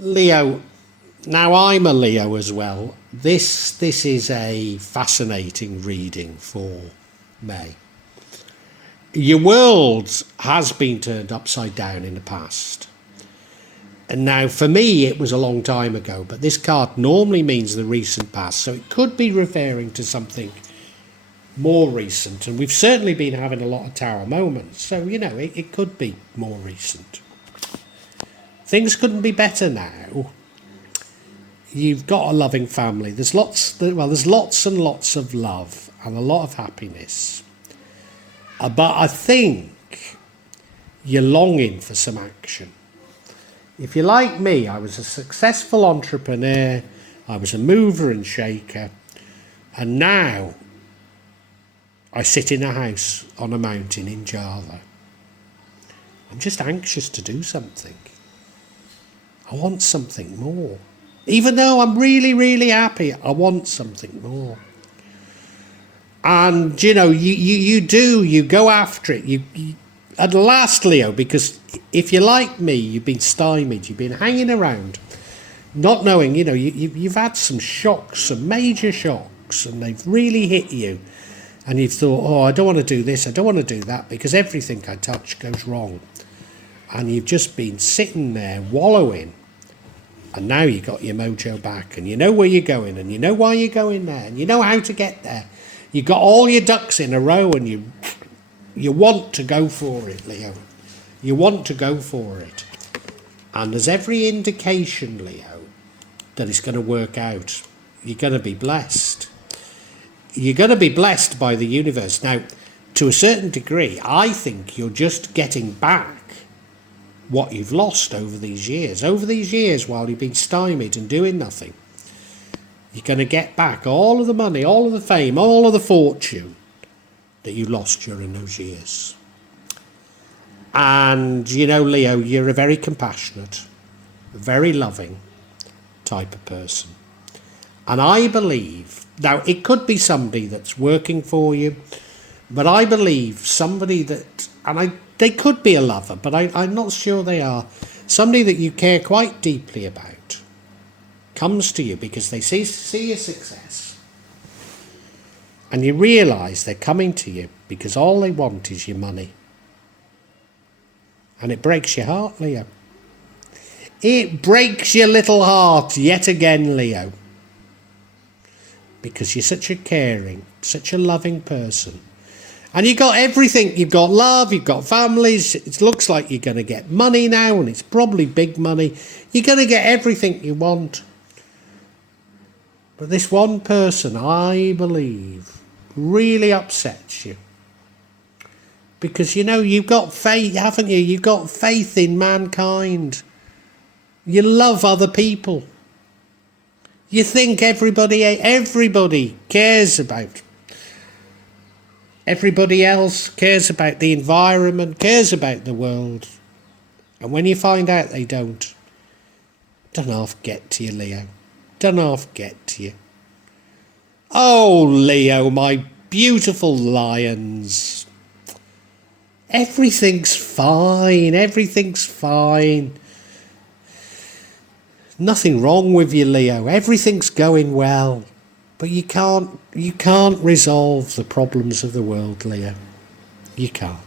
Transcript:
Leo, now I'm a Leo as well. This is a fascinating reading for May. Your world has been turned upside down in the past. And now for me it was a long time ago, but this card normally means the recent past, so it could be referring to something more recent, and we've certainly been having a lot of tower moments, so it could be more recent. Things couldn't be better now. You've got a loving family. There's lots and lots of love and a lot of happiness. But I think you're longing for some action. If you're like me, I was a successful entrepreneur, I was a mover and shaker, and now I sit in a house on a mountain in Java. I'm just anxious to do something. I want something more. Even though I'm really, really happy, I want something more. And, you go after it. You at last, Leo, because if you're like me, you've been stymied, you've been hanging around, not knowing, you've had some shocks, some major shocks, and they've really hit you. And you've thought, oh, I don't want to do this, I don't want to do that, because everything I touch goes wrong. And you've just been sitting there wallowing. And now you got your mojo back, and you know where you're going, and you know why you're going there, and you know how to get there. You've got all your ducks in a row, and you want to go for it, Leo. You want to go for it. And there's every indication, Leo, that it's going to work out. You're going to be blessed. You're going to be blessed by the universe. Now, to a certain degree, I think you're just getting back what you've lost over these years. Over these years, while you've been stymied and doing nothing, you're going to get back all of the money, all of the fame, all of the fortune that you lost during those years. And, Leo, you're a very compassionate, very loving type of person. And I believe, now it could be somebody that's working for you, but I believe somebody that, they could be a lover, but I'm not sure they are, somebody that you care quite deeply about, comes to you because they see your success. And you realise they're coming to you because all they want is your money. And it breaks your heart, Leo. It breaks your little heart yet again, Leo. Because you're such a caring, such a loving person. And you've got everything. You've got love, you've got families. It looks like you're going to get money now, and it's probably big money. You're going to get everything you want. But this one person, I believe, really upsets you. Because, you've got faith, haven't you? You've got faith in mankind. You love other people. You think everybody cares about. Everybody else cares about the environment, cares about the world. And when you find out they don't half get to you, Leo. Don't half get to you. Oh, Leo, my beautiful lions. Everything's fine. Everything's fine. Nothing wrong with you, Leo. Everything's going well. But you can't resolve the problems of the world, Leo. You can't.